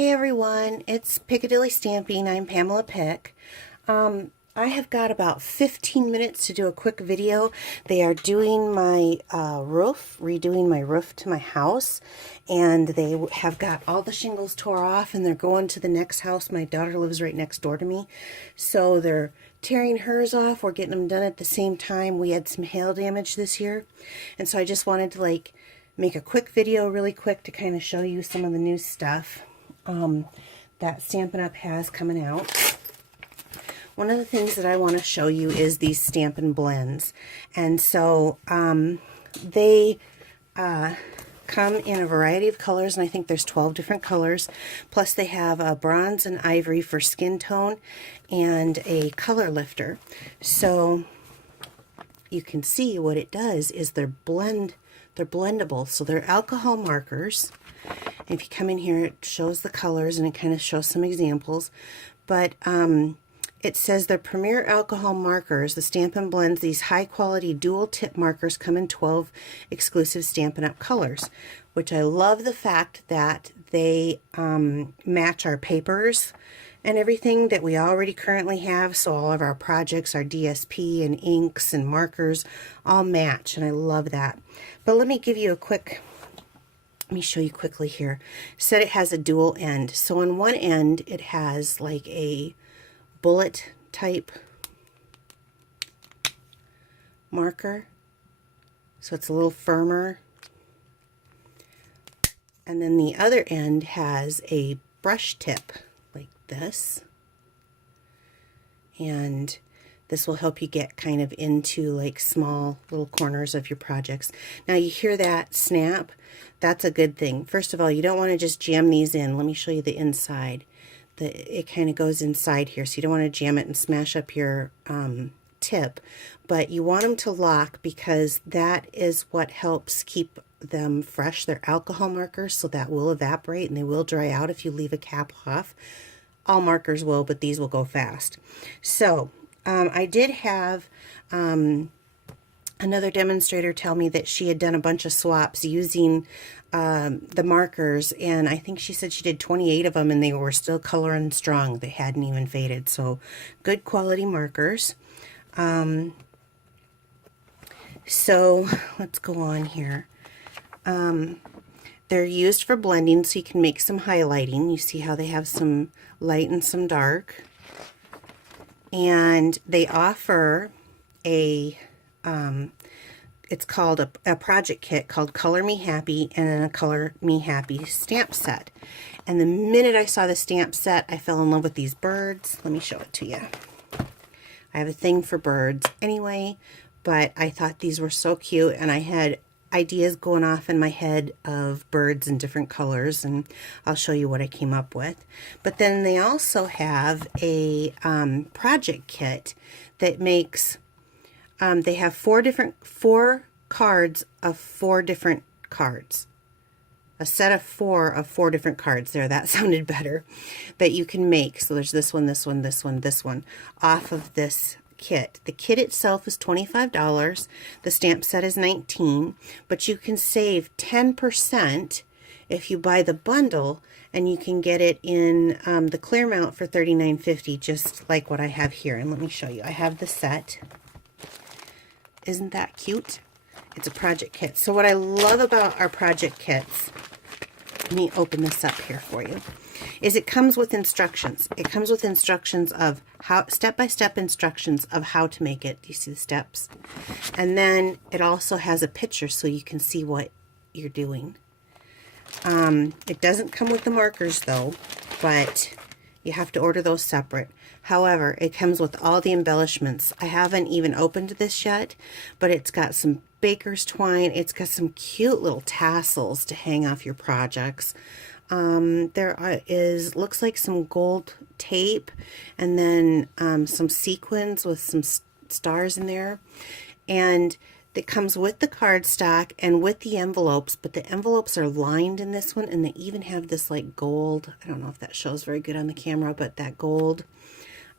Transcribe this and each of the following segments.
Hey everyone, it's Piccadilly Stamping. I'm Pamela Pick. I have got about 15 minutes to do a quick video. They are doing my roof, redoing my roof to my house, and they have got all the shingles tore off and they're going to the next house. My daughter lives right next door to me, so they're tearing hers off. We're getting them done at the same time. We had some hail damage this year, and so I just wanted to make a quick video really quick to kind of show you some of the new stuff that Stampin' Up! Has coming out. One of the things that I want to show you is these Stampin' Blends. And so they come in a variety of colors, and I think there's 12 different colors. Plus they have a bronze and ivory for skin tone and a color lifter. So you can see what it does is they're blendable. So they're alcohol markers. If you come in here, it shows the colors and it kind of shows some examples. But it says they're premier alcohol markers. The Stampin' Blends, these high-quality dual-tip markers come in 12 exclusive Stampin' Up! Colors, which I love the fact that they match our papers and everything that we already currently have. So all of our projects, our DSP and inks and markers all match, and I love that. But let me give you a quick... Let me show you quickly here. It said it has a dual end. So on one end, it has like a bullet type marker. So it's a little firmer. And then the other end has a brush tip like this. And this will help you get kind of into like small little corners of your projects. Now you hear that snap? That's a good thing. First of all, you don't want to just jam these in. Let me show you the inside. It kind of goes inside here, so you don't want to jam it and smash up your tip. But you want them to lock because that is what helps keep them fresh. They're alcohol markers, so that will evaporate and they will dry out if you leave a cap off. All markers will, but these will go fast. So I did have another demonstrator tell me that she had done a bunch of swaps using the markers, and I think she said she did 28 of them and they were still coloring strong. They hadn't even faded. So good quality markers. So let's go on here. They're used for blending, so you can make some highlighting. You see how they have some light and some dark. And they offer a it's called a project kit called Color Me Happy, and then a Color Me Happy stamp set. And the minute I saw the stamp set, I fell in love with these birds. Let me show it to you. I have a thing for birds anyway, but I thought these were so cute, and I had ideas going off in my head of birds in different colors, and I'll show you what I came up with. But then they also have a project kit that makes they have four cards of 4 different cards. A set of 4 of 4 different cards. There, that sounded better. That you can make. So there's this one, this one, this one, this one, off of this kit. The kit itself is $25. The stamp set is $19. But you can save 10% if you buy the bundle, and you can get it in the clear mount for $39.50, just like what I have here. And let me show you. I have the set. Isn't that cute? It's a project kit. So what I love about our project kits, let me open this up here for you, is it comes with instructions. It comes with instructions of how, step-by-step instructions of how to make it. Do you see the steps? And then it also has a picture so you can see what you're doing. It doesn't come with the markers though, but you have to order those separate. However, it comes with all the embellishments. I haven't even opened this yet, but it's got some baker's twine. It's got some cute little tassels to hang off your projects. Looks like some gold tape, and then some sequins with some stars in there. And it comes with the cardstock and with the envelopes, but the envelopes are lined in this one, and they even have this like gold, I don't know if that shows very good on the camera, but that gold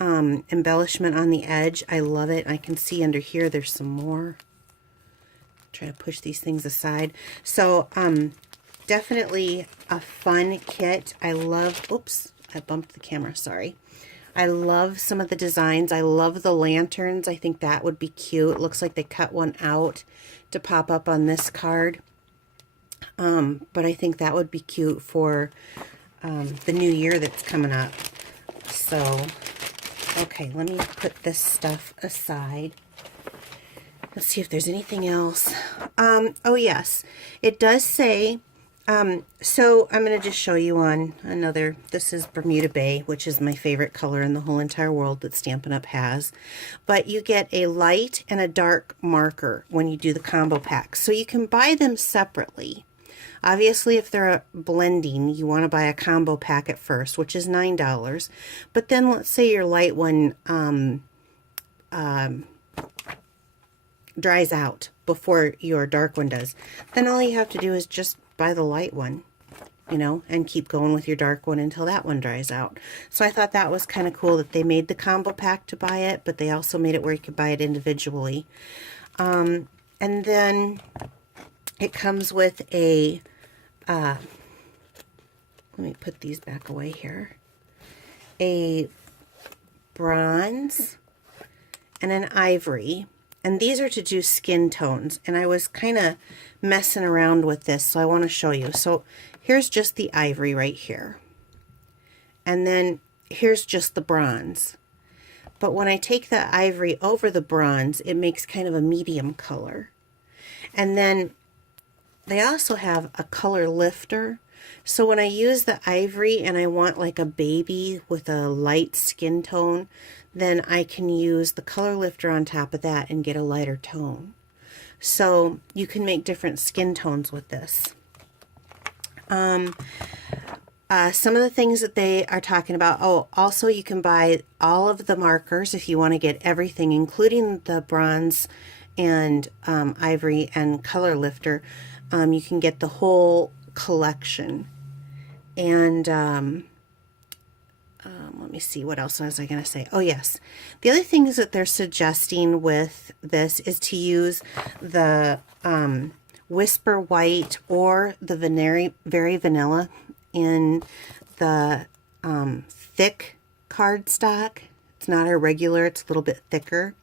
embellishment on the edge. I love it. I can see under here there's some more. Try to push these things aside. So definitely a fun kit. I love, oops, I bumped the camera, sorry. I love some of the designs. I love the lanterns. I think that would be cute. It looks like they cut one out to pop up on this card. But I think that would be cute for the new year that's coming up. So, okay, let me put this stuff aside. Let's see if there's anything else. Oh, yes. It does say, so I'm going to just show you on another, this is Bermuda Bay, which is my favorite color in the whole entire world that Stampin' Up! Has. But you get a light and a dark marker when you do the combo pack. So you can buy them separately. Obviously, if they're blending, you want to buy a combo pack at first, which is $9. But then let's say your light one dries out before your dark one does. Then all you have to do is just buy the light one, you know, and keep going with your dark one until that one dries out. So I thought that was kind of cool that they made the combo pack to buy it, but they also made it where you could buy it individually. And then it comes with a, let me put these back away here, a bronze and an ivory. And these are to do skin tones. And I was kind of messing around with this, so I want to show you. So here's just the ivory right here. And then here's just the bronze. But when I take the ivory over the bronze, it makes kind of a medium color. And then they also have a color lifter. So when I use the ivory and I want like a baby with a light skin tone, then I can use the color lifter on top of that and get a lighter tone. So you can make different skin tones with this. Some of the things that they are talking about, oh, also you can buy all of the markers if you want to get everything, including the bronze and ivory and color lifter. You can get the whole collection. And let me see, what else was I going to say? Oh, yes. The other things that they're suggesting with this is to use the Whisper White or the Very Vanilla in the thick cardstock. It's not a regular, it's a little bit thicker.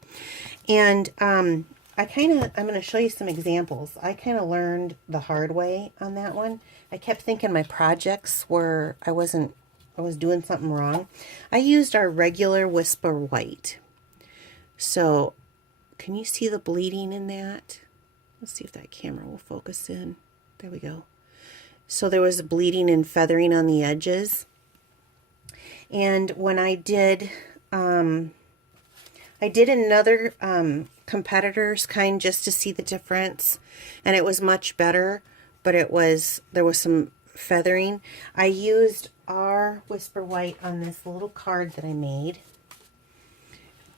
And I'm going to show you some examples. I kind of learned the hard way on that one. I kept thinking my projects were, I was doing something wrong. I used our regular Whisper White. So, can you see the bleeding in that? Let's see if that camera will focus in. There we go. So there was bleeding and feathering on the edges. And when I did another competitor's kind just to see the difference, and it was much better, but there was some feathering. I used our Whisper White on this little card that I made,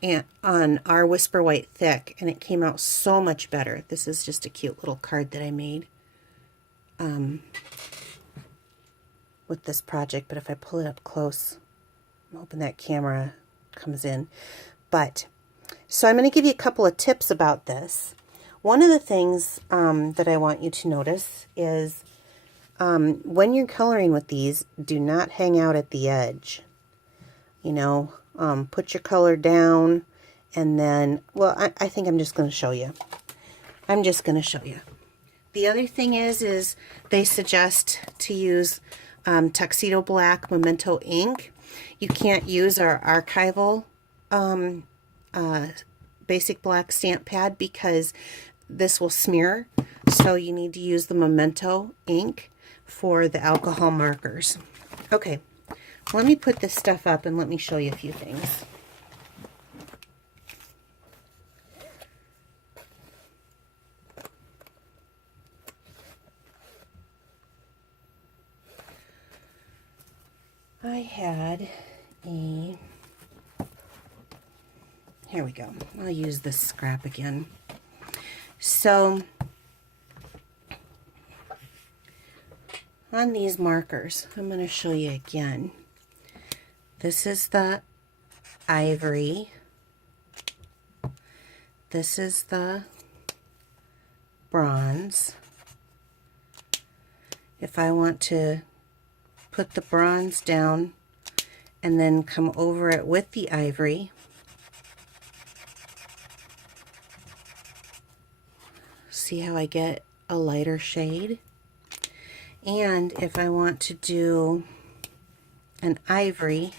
and on our Whisper White thick, and it came out so much better. This is just a cute little card that I made with this project, but if I pull it up close, I'm hoping that camera comes in. But so I'm going to give you a couple of tips about this. One of the things that I want you to notice is when you're coloring with these, do not hang out at the edge. You know, put your color down, and then, well, I think I'm just going to show you. I'm just going to show you. The other thing is they suggest to use Tuxedo Black Memento ink. You can't use our archival basic black stamp pad because this will smear. So you need to use the Memento ink for the alcohol markers. Okay, let me put this stuff up and let me show you a few things. I had a, here we go. I'll use this scrap again. So on these markers, I'm going to show you again. This is the ivory. This is the bronze. if I want to put the bronze down and then come over it with the ivory, see how I get a lighter shade? And if I want to do an ivory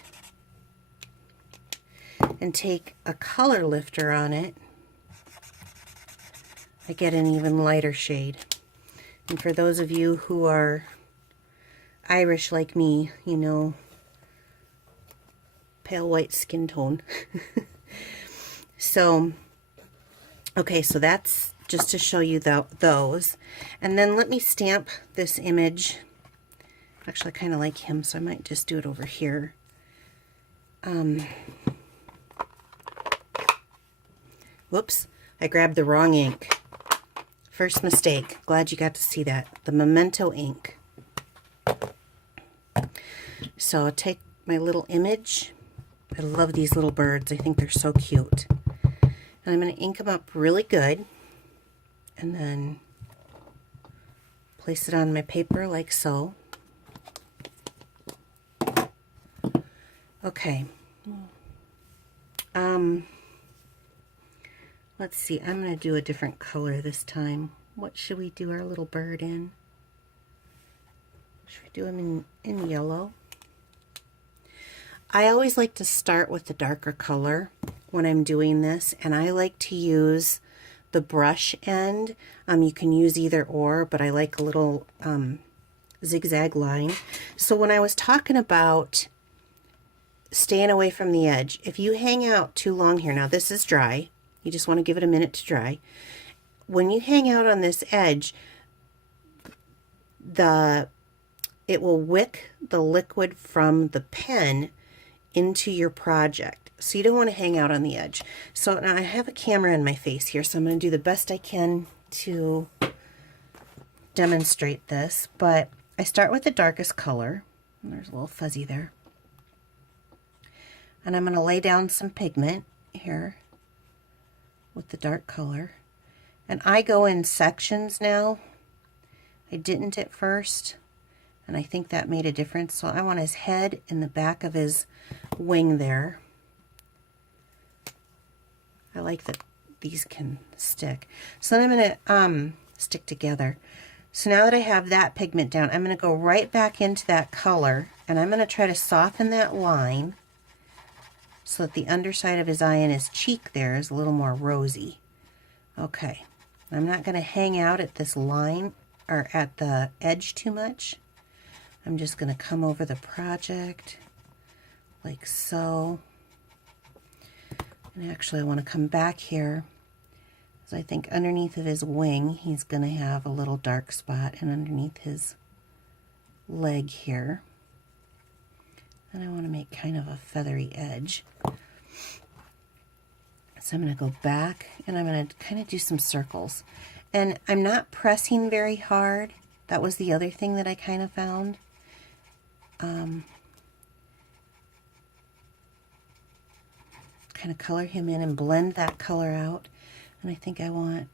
and take a color lifter on it, I get an even lighter shade. And for those of you who are Irish like me, you know, pale white skin tone. So, okay, so that's just to show you those. And then let me stamp this image. Actually, I kind of like him, so I might just do it over here. Whoops, I grabbed the wrong ink. First mistake. Glad you got to see that. The Memento ink. So I'll take my little image. I love these little birds. I think they're so cute. And I'm going to ink them up really good. And then place it on my paper like so. Okay. Let's see. I'm going to do a different color this time. What should we do our little bird in? Should we do him in yellow? I always like to start with the darker color when I'm doing this, and I like to use the brush end. You can use either or, but I like a little zigzag line. So when I was talking about staying away from the edge, if you hang out too long here, now this is dry, you just want to give it a minute to dry. When you hang out on this edge, it will wick the liquid from the pen into your project. So you don't want to hang out on the edge. So now I have a camera in my face here, so I'm going to do the best I can to demonstrate this. But I start with the darkest color. There's a little fuzzy there. And I'm going to lay down some pigment here with the dark color. And I go in sections now. I didn't at first, and I think that made a difference. So I want his head in the back of his wing there. I like that these can stick. So then I'm going to stick together. So now that I have that pigment down, I'm going to go right back into that color, and I'm going to try to soften that line so that the underside of his eye and his cheek there is a little more rosy. Okay, I'm not going to hang out at this line or at the edge too much. I'm just going to come over the project like so. And actually I want to come back here, because I think underneath of his wing he's going to have a little dark spot, and underneath his leg here. And I want to make kind of a feathery edge. So I'm going to go back and I'm going to kind of do some circles. And I'm not pressing very hard. That was the other thing that I kind of found. Kind of color him in and blend that color out. And I think I want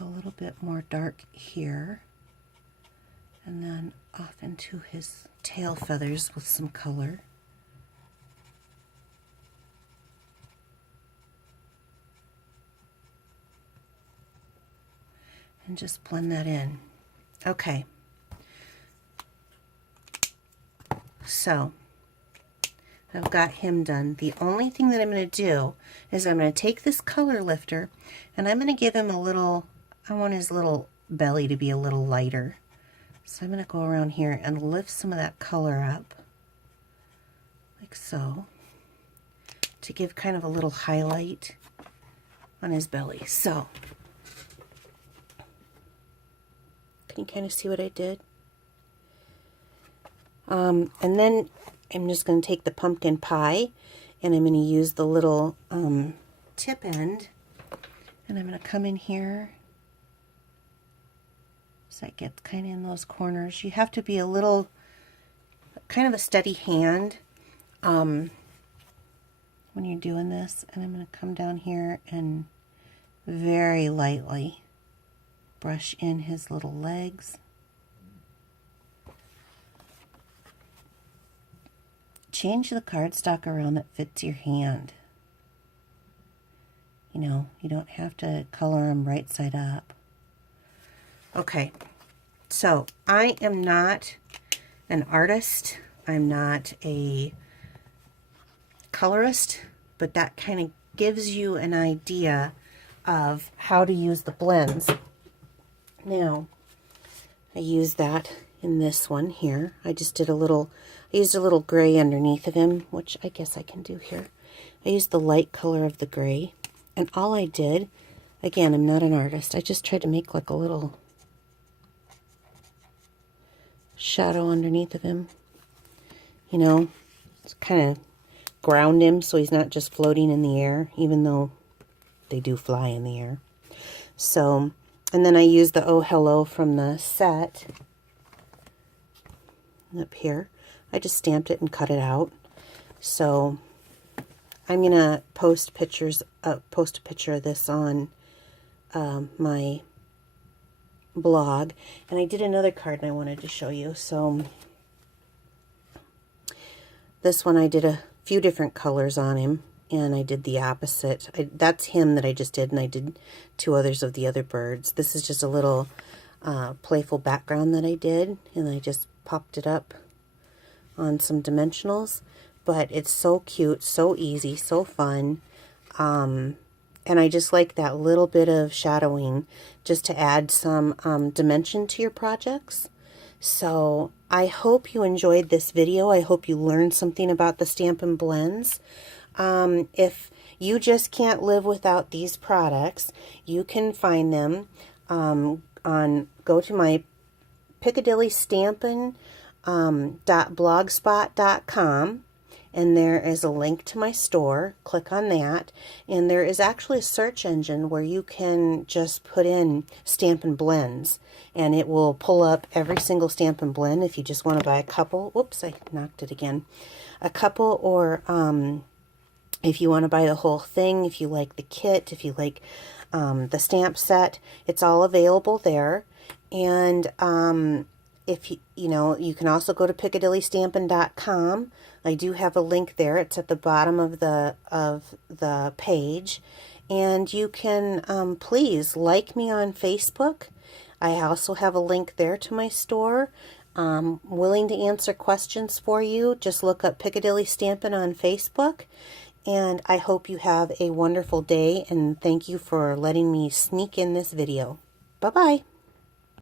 a little bit more dark here. And then off into his tail feathers with some color. And just blend that in. Okay. So I've got him done. The only thing that I'm going to do is I'm going to take this color lifter and I'm going to give him a little, I want his little belly to be a little lighter. So I'm going to go around here and lift some of that color up, like so, to give kind of a little highlight on his belly. So, can you kind of see what I did? And then I'm just going to take the pumpkin pie and I'm going to use the little tip end, and I'm going to come in here so it gets kind of in those corners. You have to be a little, kind of a steady hand when you're doing this. And I'm going to come down here and very lightly brush in his little legs. change the cardstock around that fits your hand. You know, you don't have to color them right side up. Okay, so I am not an artist. I'm not a colorist, but that kind of gives you an idea of how to use the blends. Now, I use that in this one here. I just did I used a little gray underneath of him, which I guess I can do here. I used the light color of the gray. And all I did, again, I'm not an artist, I just tried to make like a little shadow underneath of him. You know, it's kind of ground him so he's not just floating in the air, even though they do fly in the air. So, and then I used the Oh Hello from the set up here. I just stamped it and cut it out. So I'm gonna post a picture of this on my blog, and I did another card and I wanted to show you. So this one I did a few different colors on him, and I did the opposite. That's him that I just did, and I did 2 others of the other birds. This is just a little playful background that I did, and I just popped it up on some dimensionals. But it's so cute, so easy, so fun. And I just like that little bit of shadowing just to add some dimension to your projects. So I hope you enjoyed this video. I hope you learned something about the Stampin' Blends. If you just can't live without these products, you can find them go to my Piccadilly Stampin' .blogspot.com. And there is a link to my store. Click on that, and there is actually a search engine where you can just put in Stampin' Blends, and it will pull up every single Stampin' Blend if you just want to buy a couple. Whoops, I knocked it again. A couple, or if you want to buy the whole thing, if you like the kit, if you like the stamp set, it's all available there. And if you know, you can also go to PiccadillyStampin.com. I do have a link there. It's at the bottom of the page, and you can please like me on Facebook. I also have a link there to my store. Willing to answer questions for you. Just look up Piccadilly Stampin' on Facebook, and I hope you have a wonderful day, and thank you for letting me sneak in this video. Bye-bye.